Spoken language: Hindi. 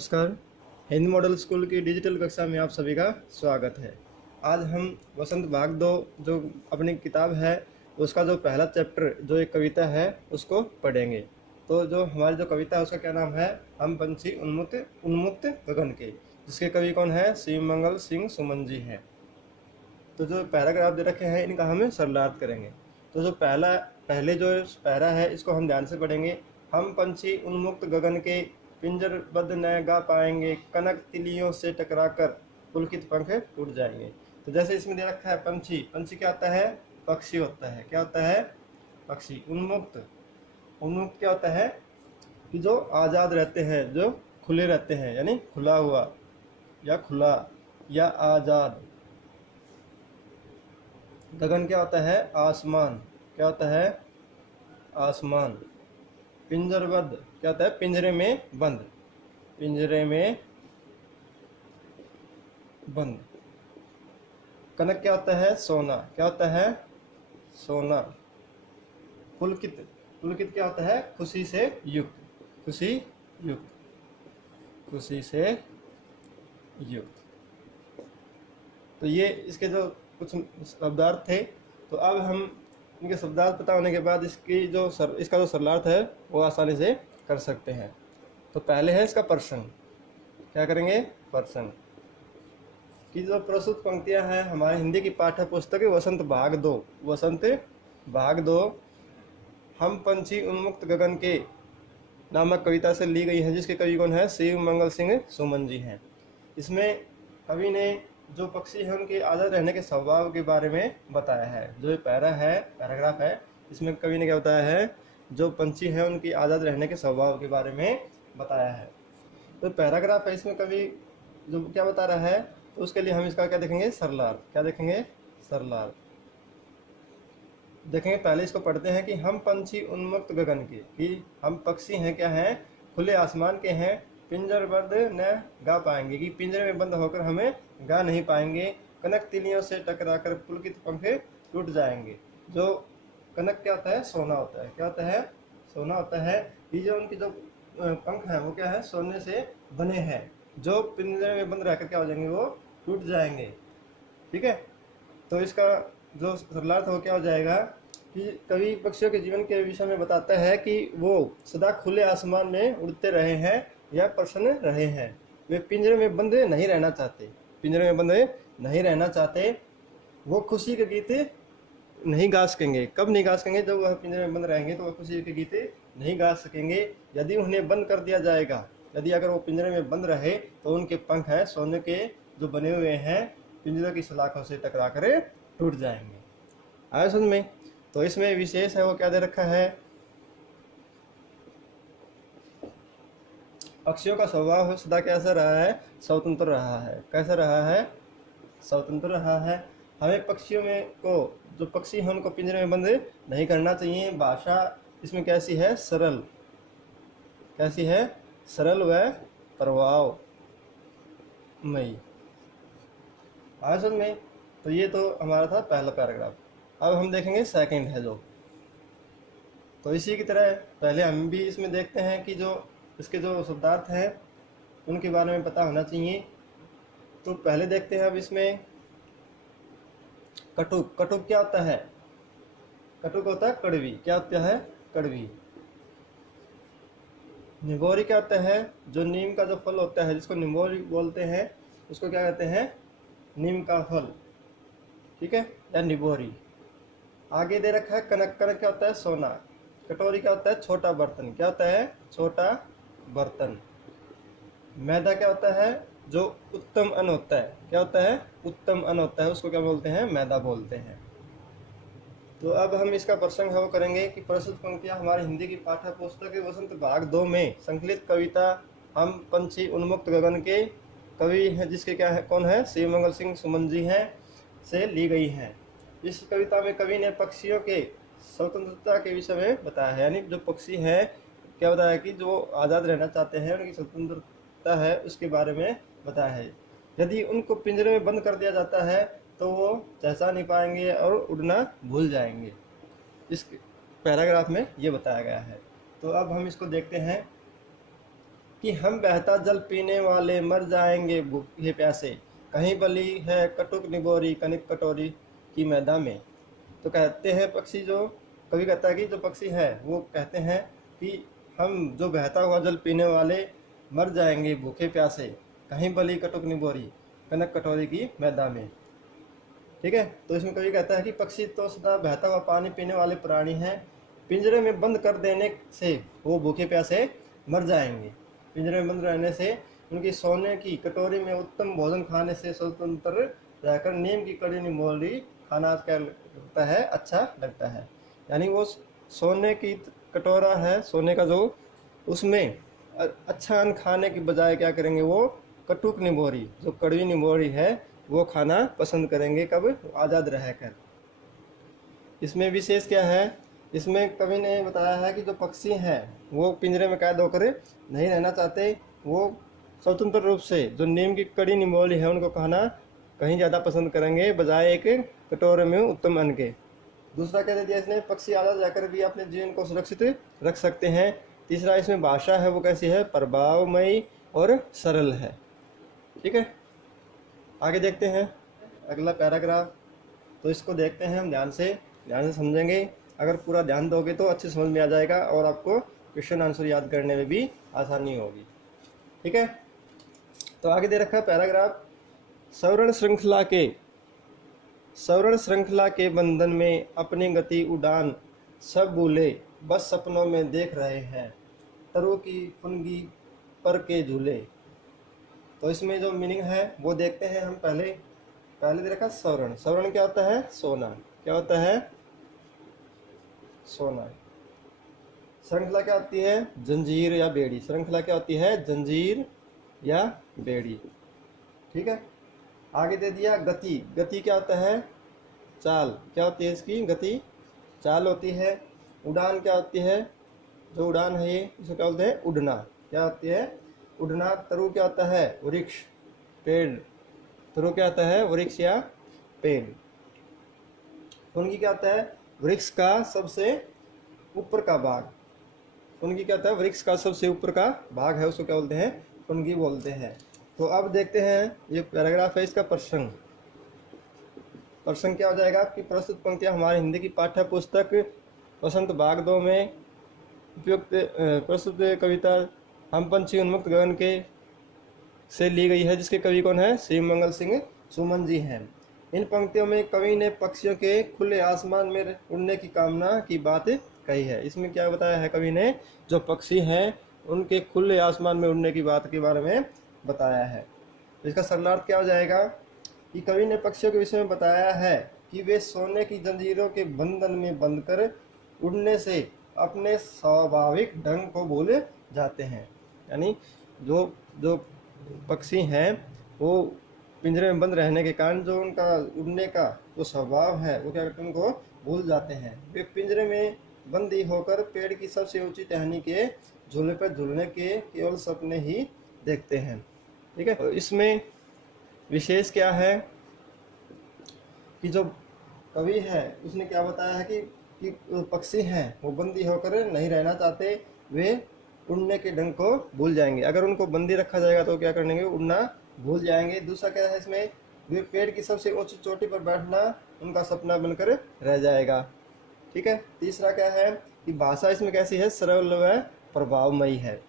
नमस्कार। हिंदी मॉडल स्कूल की डिजिटल कक्षा में आप सभी का स्वागत है। आज हम वसंत भाग 2 जो अपनी किताब है उसका जो पहला चैप्टर जो एक कविता है उसको पढ़ेंगे। तो जो हमारी जो कविता है उसका क्या नाम है, हम पंछी उन्मुक्त उन्मुक्त गगन के, जिसके कवि कौन है, शिवमंगल सिंह सुमन जी हैं। तो जो पैराग्राफ दे रखे हैं इनका हम सरलार्थ करेंगे। तो जो पहले जो पैरा है इसको हम ध्यान से पढ़ेंगे। हम पंछी उन्मुक्त गगन के, पिंजरबद्ध न गा पाएंगे, कनक तिलियों से टकराकर पुलकित पंख टूट जाएंगे। तो जैसे इसमें दे रखा है पंछी, पंछी क्या होता है, पक्षी होता है। क्या होता है, पक्षी। उन्मुक्त, उन्मुक्त क्या होता है कि जो आज़ाद रहते हैं, जो खुले रहते हैं, यानी खुला हुआ या खुला या आज़ाद। गगन क्या होता है, आसमान। क्या होता है, आसमान। पिंजरबद्ध क्या होता है, पिंजरे में बंद, पिंजरे में बंद। कनक क्या होता है, सोना। क्या होता है, सोना। पुलकित, पुलकित क्या होता है, खुशी से युक्त, खुशी युक्त, खुशी से युक्त। तो ये इसके जो कुछ शब्दार्थ थे। तो अब हम इनके शब्दार्थ पता होने के बाद इसका जो सरलार्थ है वो आसानी से कर सकते हैं। तो पहले है इसका प्रश्न। क्या करेंगे, प्रश्न की जो प्रस्तुत पंक्तियां हैं हमारे हिंदी की पाठ्य पुस्तक वसंत भाग 2, वसंत भाग 2 हम पंछी उन्मुक्त गगन के नामक कविता से ली गई है, जिसके कवि कौन है, शिवमंगल सिंह सुमन जी हैं। इसमें कवि ने जो पक्षी है उनके आज़ाद रहने के स्वभाव के बारे में बताया है। जो पैरा है, पैराग्राफ है, इसमें कवि ने क्या बताया है, जो पंछी हैं उनकी आज़ाद रहने के स्वभाव के बारे में बताया है। तो पैराग्राफ है, इसमें कवि जो क्या बता रहा है, तो उसके लिए हम इसका क्या देखेंगे, सरलार्थ। क्या देखेंगे, सरलार्थ देखेंगे। पहले इसको पढ़ते हैं कि हम पंछी उन्मुक्त गगन के, कि हम पक्षी हैं, क्या हैं, खुले आसमान के हैं। पिंजरबद्ध न गा पाएंगे, कि पिंजरे में बंद होकर हमें गा नहीं पाएंगे। कनक तिलियों से टकराकर पुलकित पंख टूट जाएंगे। जो कनक क्या होता है, सोना होता है। क्या होता है, सोना होता है। ये जो उनकी जो पंख है वो क्या है, सोने से बने हैं, जो पिंजरे में बंद रहकर क्या हो जाएंगे, वो टूट जाएंगे। ठीक है। तो इसका जो सरलार्थ हो क्या हो जाएगा कि कवि पक्षियों के जीवन के विषय में बताता है कि वो सदा खुले आसमान में उड़ते रहे हैं या प्रसन्न रहे हैं। वे पिंजरे में बंद नहीं रहना चाहते, पिंजरे में बंद नहीं रहना चाहते। वो खुशी के गीत नहीं गा सकेंगे। कब नहीं गा सकेंगे, जब वह पिंजरे में बंद रहेंगे तो वह खुशी के गीत नहीं गा सकेंगे। यदि उन्हें बंद कर दिया जाएगा, यदि अगर वो पिंजरे में बंद रहे तो उनके पंख हैं सोने के जो बने हुए हैं, पिंजरे की सलाखों से टकरा कर टूट जाएंगे। आया समझ में। तो इसमें विशेष है वो क्या दे रखा है, पक्षियों का स्वभाव सदा कैसा रहा है, स्वतंत्र रहा है। कैसा रहा है, स्वतंत्र रहा है। हमें पक्षियों में को जो पक्षी हैं उनको पिंजरे में बंद नहीं करना चाहिए। भाषा इसमें कैसी है, सरल। कैसी है, सरल व प्रभावमयी। आया समझ में। तो ये तो हमारा था पहला पैराग्राफ। अब हम देखेंगे सेकंड है जो। तो इसी की तरह पहले हम भी इसमें देखते हैं कि जो इसके जो शब्दार्थ हैं उनके बारे में पता होना चाहिए। तो पहले देखते हैं अब इसमें कटुक। कटुक क्या होता है, कटुक होता है कड़वी। क्या होता है, कड़वी। निबोरी क्या होता है, जो नीम का जो फल होता है जिसको निबोरी बोलते हैं, उसको क्या कहते हैं, नीम का फल। ठीक है, या निबोरी। आगे दे रखा है कनक। कनक क्या होता है, सोना। कटोरी क्या होता है, छोटा बर्तन। क्या होता है, छोटा बर्तन। मैदा क्या होता है, जो उत्तम अन्न होता है। क्या होता है, उत्तम अन्न होता है, उसको क्या बोलते हैं, मैदा बोलते हैं। तो अब हम इसका प्रसंग है वो करेंगे कि प्रस्तुत पंक्तियां हमारी हिंदी की पाठ्य पुस्तक वसंत भाग 2 में संकलित कविता हम पंछी उन्मुक्त गगन के, कवि है जिसके क्या है, कौन है, शिवमंगल सिंह सुमन जी हैं, से ली गई है। इस कविता में कवि ने पक्षियों के स्वतंत्रता के विषय में बताया है। यानी जो पक्षी हैं क्या बताया कि जो आज़ाद रहना चाहते हैं उनकी स्वतंत्रता है उसके बारे में बताया है। यदि उनको पिंजरे में बंद कर दिया जाता है तो वो चहचा नहीं पाएंगे और उड़ना भूल जाएंगे। इस पैराग्राफ में ये बताया गया है। तो अब हम इसको देखते हैं कि हम बहता जल पीने वाले मर जाएंगे भूखे प्यासे, कहीं बली है कटुक निबोरी कनिक कटोरी की मैदा में। तो कहते हैं पक्षी, जो कवि कहता है कि जो पक्षी है वो कहते हैं कि हम जो बहता हुआ जल पीने वाले मर जाएंगे भूखे प्यासे, कहीं बली कटुक निबोरी कनक कटोरी की मैदा में। ठीक है, तो इसमें कवि कहता है कि पक्षी तो सदा बहता हुआ पानी पीने वाले प्राणी हैं, पिंजरे में बंद कर देने से वो भूखे प्यासे मर जाएंगे। पिंजरे में बंद रहने से, उनकी सोने की कटोरी में उत्तम भोजन खाने से स्वतंत्र रहकर नीम की कड़ी निमोली खाना क्या लगता है, अच्छा लगता है। यानी वो सोने की कटोरा है, सोने का जो, उसमें अच्छा अन्न खाने की बजाय क्या करेंगे, वो कटुक निबोरी, जो कड़वी निबोरी है, वो खाना पसंद करेंगे, कब, आज़ाद रहकर। इसमें विशेष क्या है, इसमें कवि ने बताया है कि जो पक्षी हैं वो पिंजरे में कैद होकर नहीं रहना चाहते, वो स्वतंत्र रूप से जो नीम की कड़ी निमोली है उनको खाना कहीं ज़्यादा पसंद करेंगे बजाय एक कटोरे में उत्तम अन्न के। दूसरा क्या दे दिया इसने, पक्षी आज़ाद रहकर भी अपने जीवन को सुरक्षित रख सकते हैं। तीसरा इसमें भाषा है वो कैसी है, प्रभावमयी और सरल है। ठीक है, आगे देखते हैं अगला पैराग्राफ। तो इसको देखते हैं हम ध्यान से समझेंगे। अगर पूरा ध्यान दोगे तो अच्छे समझ में आ जाएगा और आपको क्वेश्चन आंसर याद करने में भी आसानी होगी। ठीक है, तो आगे दे रखा है पैराग्राफ, सवर्ण श्रृंखला के बंधन में अपनी गति उड़ान सब भूले, बस सपनों में देख रहे हैं तरों की फुनगी पर के झूले। तो इसमें जो मीनिंग है वो देखते हैं हम। पहले दे रखा सवर्ण क्या होता है, सोना। क्या होता है, सोना। श्रृंखला क्या होती है, जंजीर या बेड़ी। श्रृंखला क्या होती है, जंजीर या बेड़ी। ठीक है, आगे दे दिया गति क्या होता है, चाल। क्या होती है इसकी, गति चाल होती है। उड़ान क्या होती है, जो उड़ान है ये, इसे क्या बोलते हैं, उड़ना। क्या होती है, उड़ना। तरु क्या होता है, वृक्ष, पेड़। तरु क्या होता है, वृक्ष या पेड़। फुनगी क्या होता है, वृक्ष का सबसे ऊपर का भाग। फुनगी क्या होता है, वृक्ष का सबसे ऊपर का भाग है, उसको क्या बोलते हैं, फुनगी बोलते हैं। तो अब देखते हैं, ये पैराग्राफ है, इसका प्रसंग क्या हो जाएगा कि प्रस्तुत पंक्तियां हमारे हिंदी की पाठ्य पुस्तक वसंत भाग 2 में उपयुक्त प्रस्तुत कविता हम पंछी उन्मुक्त गगन के से ली गई है, जिसके कवि कौन है, श्री मंगल सिंह सुमन जी हैं। इन पंक्तियों में कवि ने पक्षियों के खुले आसमान में उड़ने की कामना की बात कही है। इसमें क्या बताया है कवि ने, जो पक्षी हैं उनके खुले आसमान में उड़ने की बात के बारे में बताया है। इसका सरलार्थ क्या हो जाएगा कि कवि ने पक्षियों के विषय में बताया है कि वे सोने की जंजीरों के बंधन में बंधकर उड़ने से अपने स्वाभाविक ढंग को भूल जाते हैं। यानी जो पक्षी हैं वो पिंजरे में बंद रहने के कारण जो उनका उड़ने का जो स्वभाव है वो क्या करते हैं, उनको भूल जाते हैं। वे पिंजरे में बंदी होकर पेड़ की सबसे ऊंची टहनी के झूले पर झूलने के केवल सपने ही देखते हैं। ठीक है, तो इसमें विशेष क्या है कि जो कवि है उसने क्या बताया है कि पक्षी हैं वो बंदी होकर नहीं रहना चाहते, वे उड़ने के ढंग को भूल जाएंगे। अगर उनको बंदी रखा जाएगा तो क्या करेंगे, उड़ना भूल जाएंगे। दूसरा क्या है इसमें, वे पेड़ की सबसे ऊंची चोटी पर बैठना उनका सपना बनकर रह जाएगा। ठीक है, तीसरा क्या है कि भाषा इसमें कैसी है, सरल व प्रभावमयी है।